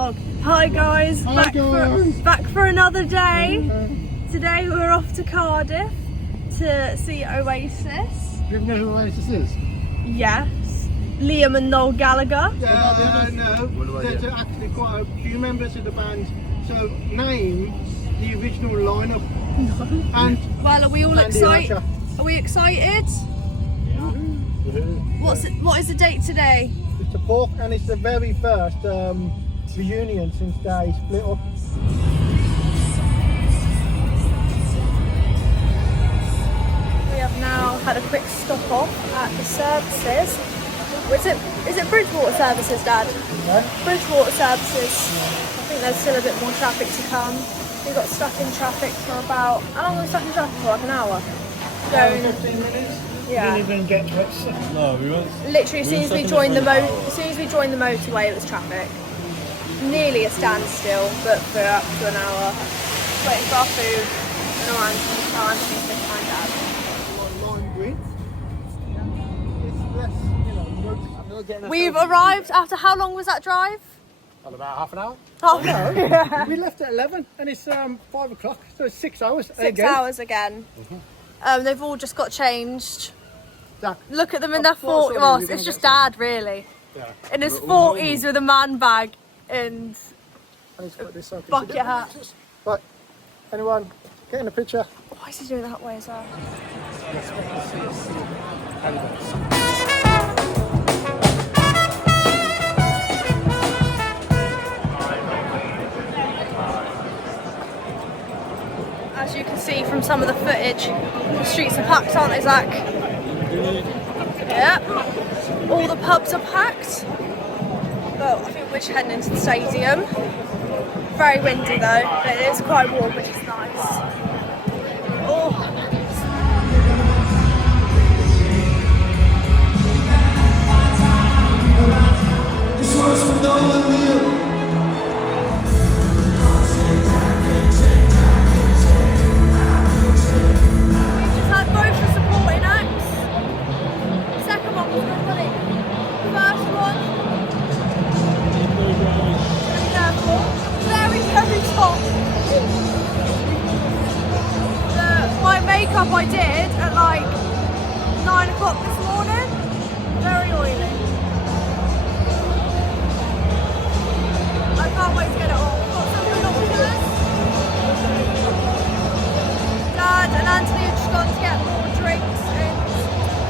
vlog. Hi guys, back for another day. Today we're off to Cardiff to see Oasis. Do you know who Oasis is? Yes, Liam and Noel Gallagher. Yeah, no. There's actually quite a few members of the band. So name the original lineup. No. And well, are we all excited? Are we excited? Yeah. What is the date today? It's the 4th and it's the very first reunion since they split up. We have now had a quick stop off at the services. Is it Bridgewater services, Dad? Yeah. Bridgewater services. I think there's still a bit more traffic to come. We got stuck in traffic for about, how long were we stuck in traffic for? Like an hour? 15 minutes. Yeah. We didn't even get to it. No, we weren't. Literally, as soon as we joined the motorway, it was traffic. Nearly a standstill, but for up to an hour. Waiting for our food and our Anthony's to find out. Line width. It's less, We've arrived after how long was that drive? Well, about half an hour. Oh no. yeah. We left at 11 and it's 5 o'clock, so it's 6 hours. 6 hours again. They've all just got changed. Jack. Look at them in their 40s. Well, it's just Dad, really. Yeah. In his 40s with a man bag and bucket hat. Right, anyone get in a picture? Why is he doing that way as well? As you can see from some of the footage, the streets are packed, aren't they, Zach? Yeah. All the pubs are packed. Well, I think we're just heading into the stadium. Very windy though, but it is quite warm, which is nice. Oh. This one's for Noel and Liam. Makeup I did at like 9 o'clock this morning. Very oily. I can't wait to get it off. Got some binoculars. Dad and Anthony have just gone to get more drinks and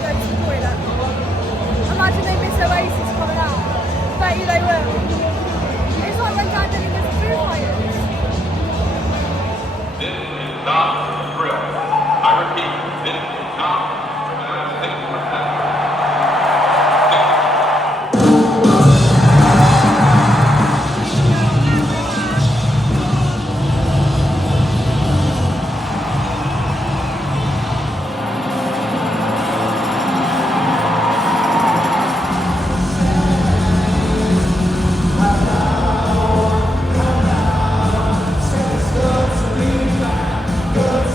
go to the toilet. Imagine they miss Oasis coming out. Bet you they will. It's like when Dad didn't miss the Foo Fighters. This is not a drill. I repeat, this is not Good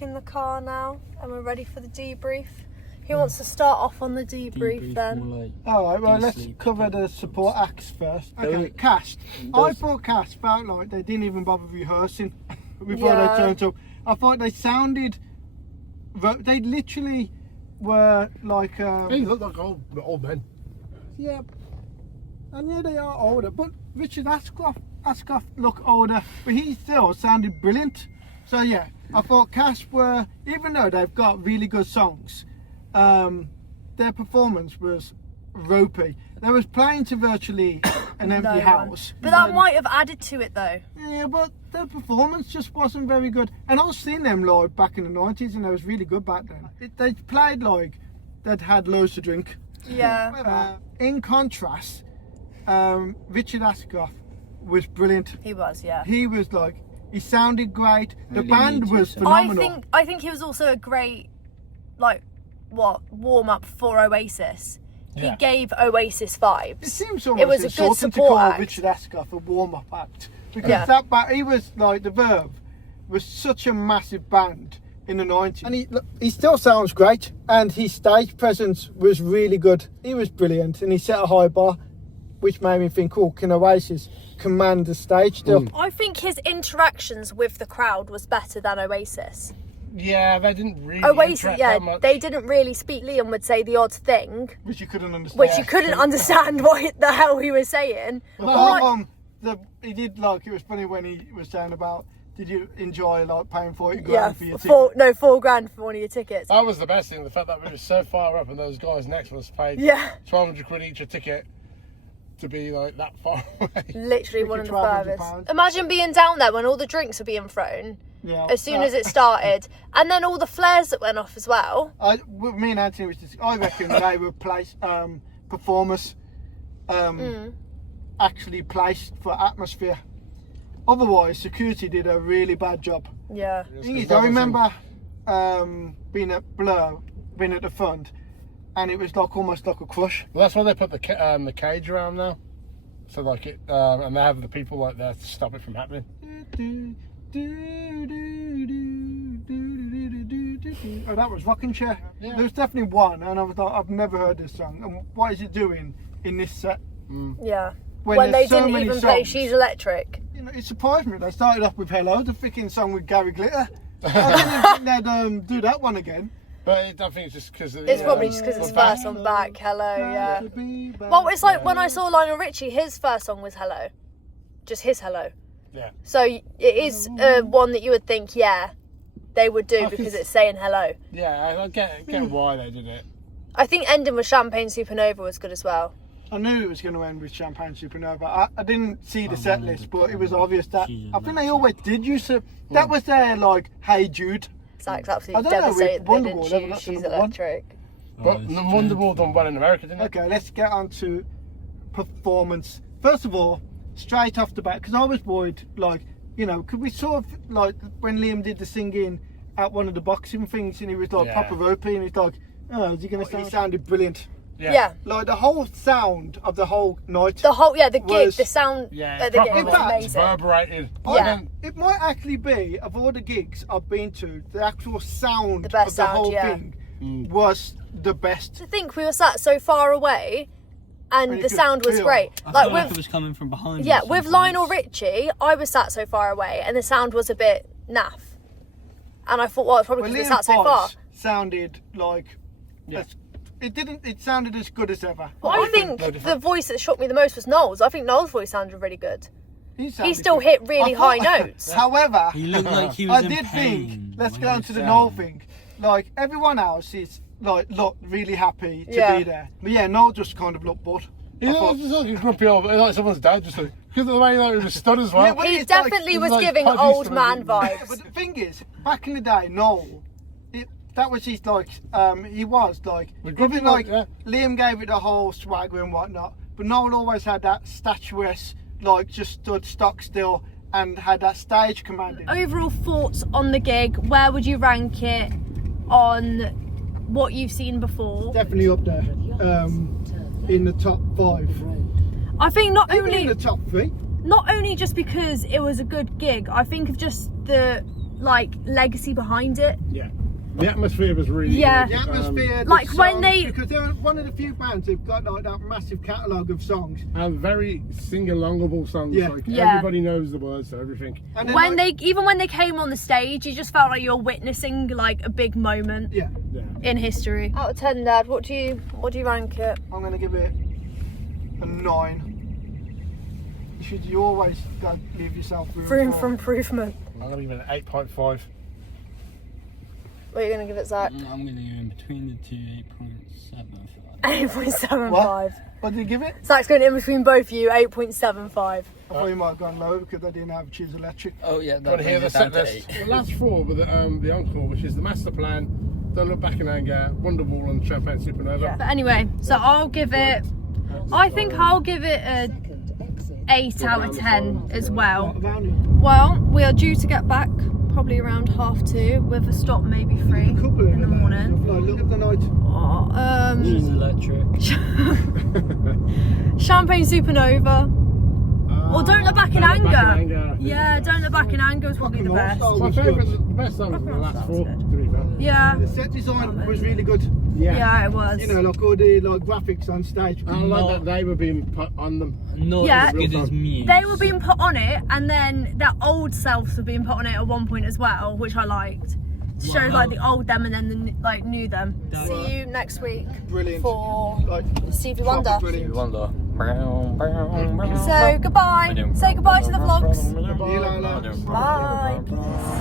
back in the car now and we're ready for the debrief. Who wants to start off on the debrief then? Alright, well, let's cover the support acts first. Okay, cast. I thought cast felt like they didn't even bother rehearsing before they turned up. I thought they sounded... They literally were like... They look like old men. Yeah, and yeah, they are older, but Richard Ashcroft looked older, but he still sounded brilliant. So yeah, I thought cast were, even though they've got really good songs, their performance was ropey. They was playing to virtually an empty house. But that might have added to it though. Yeah, but their performance just wasn't very good. And I've seen them live back in the 90s and they was really good back then. They played like they'd had loads to drink. Yeah. In contrast, Richard Ashcroft was brilliant. He was, yeah. He was like, he sounded great. The band was phenomenal. I think he was also a great, like, warm up for Oasis. Yeah. He gave Oasis vibes. It seems almost it was a good insulting to support call act. Richard Ashcroft a warm up act because he was like the Verve was such a massive band in the 90s, and he still sounds great, and his stage presence was really good. He was brilliant, and he set a high bar, which made me think, oh, can Oasis command the stage still? I think his interactions with the crowd was better than Oasis. Yeah, they didn't really Oasis, interact yeah, that much. they didn't really speak. Liam would say the odd thing, Which you couldn't understand. which you couldn't understand what the hell he was saying. He did, like, it was funny when he was saying about, did you enjoy like paying 40 grand Yeah, for your ticket? $4 grand for one of your tickets. That was the best thing, the fact that we were so far up and those guys next to us paid Yeah. 1,200 quid each a ticket to be like that far away. Literally one of the £1,200. furthest. Imagine being down there when all the drinks were being thrown Yeah. as soon as it started, and then all the flares that went off as well. Me and Anthony I reckon they were performers actually placed for atmosphere. Otherwise, security did a really bad job. Yeah. I remember being at Blur, being at the front, and it was like almost like a crush. Well, that's why they put the cage around now, so like it, and they have the people like there to stop it from happening. Oh, that was Rocking Chair. Yeah. There was definitely one, and I was like, I've never heard this song, and what is it doing in this set? Yeah. When When they there's so didn't many even play songs. She's Electric. You know, it surprised me. They started off with Hello, the freaking song with Gary Glitter. I didn't think they'd do that one again. But I think it's just because It's probably just because it's first on back, Hello, yeah. Well, it's like when I saw Lionel Richie, his first song was Hello. Just his Hello. Yeah. So it is one that you would think, yeah, they would do because it's saying hello. Yeah, I get why they did it. I think ending with Champagne Supernova was good as well. I knew it was going to end with Champagne Supernova. I didn't see the set list, but it was obvious that I think they always did use it. That was their like Hey Jude. Zach's I absolutely don't know if devastated they Wonderwall didn't ever choose got to She's number one. Electric. But the Wonderwall done well in America, didn't it? Okay, let's get on to performance. First of all, straight off the bat, because I was worried, like, you know, could we sort of like when Liam did the singing at one of the boxing things and he was like proper ropey and he's like, oh, is he going to sound? He sounded brilliant. Yeah. Like the whole sound of the whole night. The gig, was- the sound at the gig was amazing. Reverberated. Yeah. It might actually be, of all the gigs I've been to, the actual sound The best of the sound, whole yeah. thing was the best. To think we were sat so far away and you the could sound was feel. great. I Like feel like with it was coming from behind. yeah, or with something. Lionel Richie, I was sat so far away and the sound was a bit naff. And I thought, well, it's probably because we Liam's sat so far. voice sounded like it sounded as good as ever. But I think the voice that shocked me the most was Noel's. I think Noel's voice sounded really good. He still hit really high notes. However, He looked like he was I in did pain think, let's when go he on to the sang. Noel thing. Like everyone else is like really happy to Yeah. be there. But yeah, Noel just kind of looked bored. You know, it's just like a grumpy old, like someone's dad, just like, because of the way like, he was stood as well. Yeah, well, He it's like- definitely it's was like giving Pudgy old story, man isn't it? vibes. But the thing is, back in the day, Noel, that was his like. He was like, We're grumpy, even like yeah. Liam gave it the whole swagger and whatnot, but Noel always had that statuesque, like just stood stock still and had that stage commanding. Overall thoughts on the gig, where would you rank it on what you've seen before? Definitely up there, in the top 5. I think not Maybe in only the top 3. just because it was a good gig, I think of just the like legacy behind it. Yeah. The atmosphere was really Yeah. good. The atmosphere, the like when songs, they- because they're one of the few bands who've got like that massive catalogue of songs. And very sing-alongable songs. Yeah. Like Yeah. everybody knows the words to everything. And then, When like, even when they came on the stage, you just felt like you're witnessing like a big moment yeah, Yeah. in history. Out of 10, Dad, what do you rank it? I'm going to give it a 9. You always got to leave yourself Room for improvement. I'm going to give it an 8.5. What are you going to give it, Zach? I'm going to go in between the two, 8.75. 8.75. What did you give it? Zach's going in between both of you, 8.75. I thought you might have gone lower because I didn't have Choose Electric. Oh yeah, Got that to hear brings the it down set to list. 8. The last four with the encore, which is the Master Plan, Don't Look Back in Anger, Wonderwall, and Champagne Supernova. But anyway, so I'll give it, I think I'll give it a 8 out of 10 as well. Well, we are due to get back probably around 2:30 with a stop maybe 3 in the morning. Like, look at the night. Choose Electric. Champagne Supernova. Or Don't Look Back in Don't Look Back in Anger. Anger, I think. Yeah, Don't Look Back in Anger is probably the best. My favourite, the best song was the last four, to be fair. Yeah, The set design was really good. yeah, it was. You know, like all the like graphics on stage. I like that they were being put on them. Not Yeah. as good as me. They were being put on it, and then their old selves were being put on it at one point as well, which I liked. Shows like the old them and then the like new them. See you next week Brilliant. for Like, Stevie proper Wonder. brilliant. Wonder. So goodbye. Say goodbye to the vlogs. See you later. Bye.